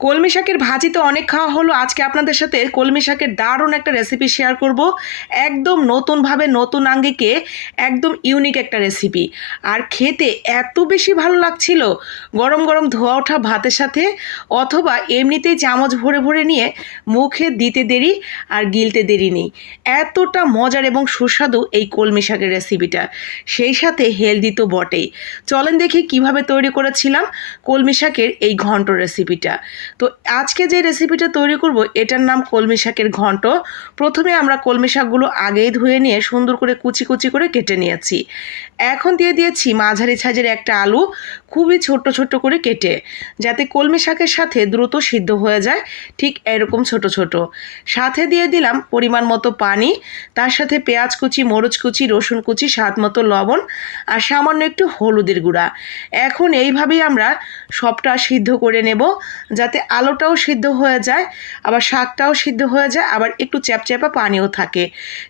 কলমি শাকের ভাজি তো অনেক খাওয়া হলো। আজকে আপনাদের সাথে কলমি শাকের দারুণ একটা রেসিপি শেয়ার করব। একদম নতুনভাবে নতুন আঙ্গিকে, একদম ইউনিক একটা রেসিপি আর খেতে এত বেশি ভালো লাগছিল, গরম গরম ধোয়া ওঠা ভাতের সাথে, অথবা এমনিতেই চামচ ভরে ভরে নিয়ে মুখে দিতে দেরি আর গিলতে দেরি নেই। এতটা মজার এবং সুস্বাদু এই কলমি শাকের রেসিপিটা সেই সাথে হেলদি তো বটেই। চলেন দেখি কীভাবে তৈরি করেছিলাম কলমি শাকের এই ঘন্ট রেসিপিটা তো আজকে যে রেসিপিটা তৈরি করব, এটার নাম কলমি শাকের ঘন্ট। প্রথমে আমরা কলমি শাকগুলো আগেই ধুয়ে নিয়ে সুন্দর করে কুচি কুচি করে কেটে নিয়েছি। এখন দিয়ে দিয়েছি মাঝারি সাইজের একটা আলু। খুবই ছোট ছোট করে কেটে, যাতে কলমি শাকের সাথে দ্রুত সিদ্ধ হয়ে যায়, ঠিক এরকম ছোট ছোট। সাথে দিয়ে দিলাম পরিমাণ মতো পানি, তার সাথে পেঁয়াজ কুচি, মরিচ কুচি, রসুন কুচি, স্বাদ মতো লবণ আর সামান্য একটু হলুদের গুঁড়া। এখন এইভাবেই আমরা সবটা সিদ্ধ করে নেব, যাতে আলোটাও সিদ্ধ হয়ে যায়, আবার শাকটাও সিদ্ধ হয়ে যায়, আবার একটু চ্যাপচ্যাপা পানিও থাকে।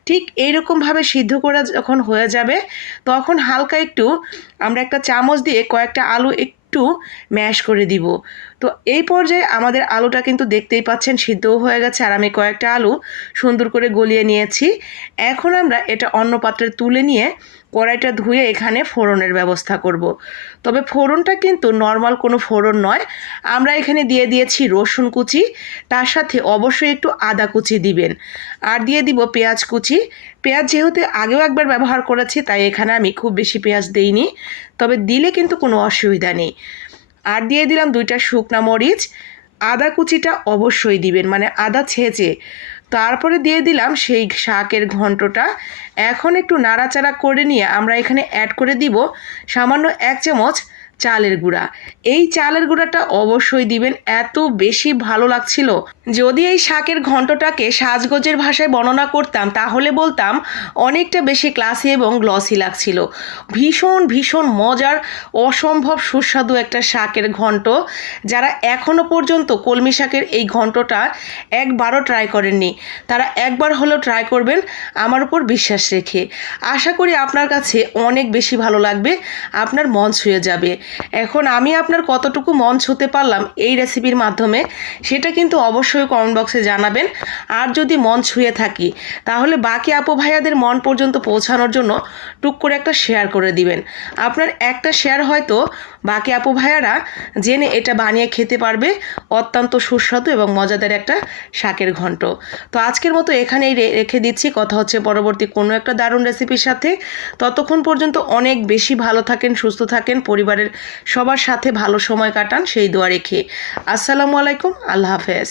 ঠিক এইরকমভাবে সিদ্ধ করা যখন হয়ে যাবে, তখন হালকা একটু আমরা একটা চামচ দিয়ে কয়েকটা আলু একটু ম্যাশ করে দিব। তো এই পর্যায়ে আমাদের আলুটা কিন্তু দেখতেই পাচ্ছেন সিদ্ধও হয়ে গেছে আর আমি কয়েকটা আলু সুন্দর করে গলিয়ে নিয়েছি। এখন আমরা এটা অন্য পাত্রে তুলে নিয়ে কড়াইটা ধুয়ে এখানে ফোড়নের ব্যবস্থা করব। তবে ফোড়নটা কিন্তু নর্মাল কোনো ফোড়ন নয়। আমরা এখানে দিয়ে দিয়েছি রসুন কুচি, তার সাথে অবশ্যই একটু আদা কুচি দিবেন। আর দিয়ে দিব পেঁয়াজ কুচি। পেঁয়াজ যেহেতু আগেও একবার ব্যবহার করেছি, তাই এখানে আমি খুব বেশি পেঁয়াজ দেইনি। তবে দিলে কিন্তু কোনো অসুবিধা নেই। আর দিয়ে দিলাম দুইটা শুকনা মরিচ। আদা কুচিটা অবশ্যই দিবেন মানে আদা ছেঁচে। তারপরে দিয়ে দিলাম সেই শাকের ঘন্টটা। এখন একটু নাড়াচাড়া করে নিয়ে আমরা এখানে অ্যাড করে দিব সামান্য এক চামচ চালের গুঁড়া। এই চালের গুঁড়াটা অবশ্যই দিবেন, এত বেশি ভালো লাগছিল। যদি এই শাকের ঘন্টটাকে সাজগোজের ভাষায় বর্ণনা করতাম, তাহলে বলতাম অনেকটা বেশি ক্লাসি এবং গ্লসি লাগছিল। ভীষণ ভীষণ মজার, অসম্ভব সুস্বাদু একটা শাকের ঘন্ট যারা এখনও পর্যন্ত কলমি শাকের এই ঘন্টটা একবারও ট্রাই করেননি, তারা একবার হলেও ট্রাই করবেন, আমার উপর বিশ্বাস রেখে। আশা করি আপনার কাছে অনেক বেশি ভালো লাগবে, আপনার মন ছুঁয়ে যাবে। এখন আমি আপনার কতটুকু মন ছুঁতে পারলাম এই রেসিপির মাধ্যমে, সেটা কিন্তু অবশ্যই কমেন্ট বক্সে জানাবেন। আর যদি মন ছুঁয়ে থাকি, তাহলে বাকি আপু ভাইয়াদের মন পর্যন্ত পৌঁছানোর জন্য টুক করে একটা শেয়ার করে দিবেন। আপনার একটা শেয়ার হয়তো বাকি আপু ভাইয়ারা জেনে এটা বানিয়ে খেতে পারবে, অত্যন্ত সুস্বাদু এবং মজাদার একটা শাকের ঘন্ট। তো আজকের মতো এখানেই রেখে দিচ্ছি। কথা হচ্ছে পরবর্তী কোনো একটা দারুণ রেসিপির সাথে। ততক্ষণ পর্যন্ত অনেক বেশি ভালো থাকেন, সুস্থ থাকেন, পরিবারের সবার সাথে ভালো সময় কাটান সেই দোয়া রেখে। আসসালামু আলাইকুম আল্লাহ হাফেজ।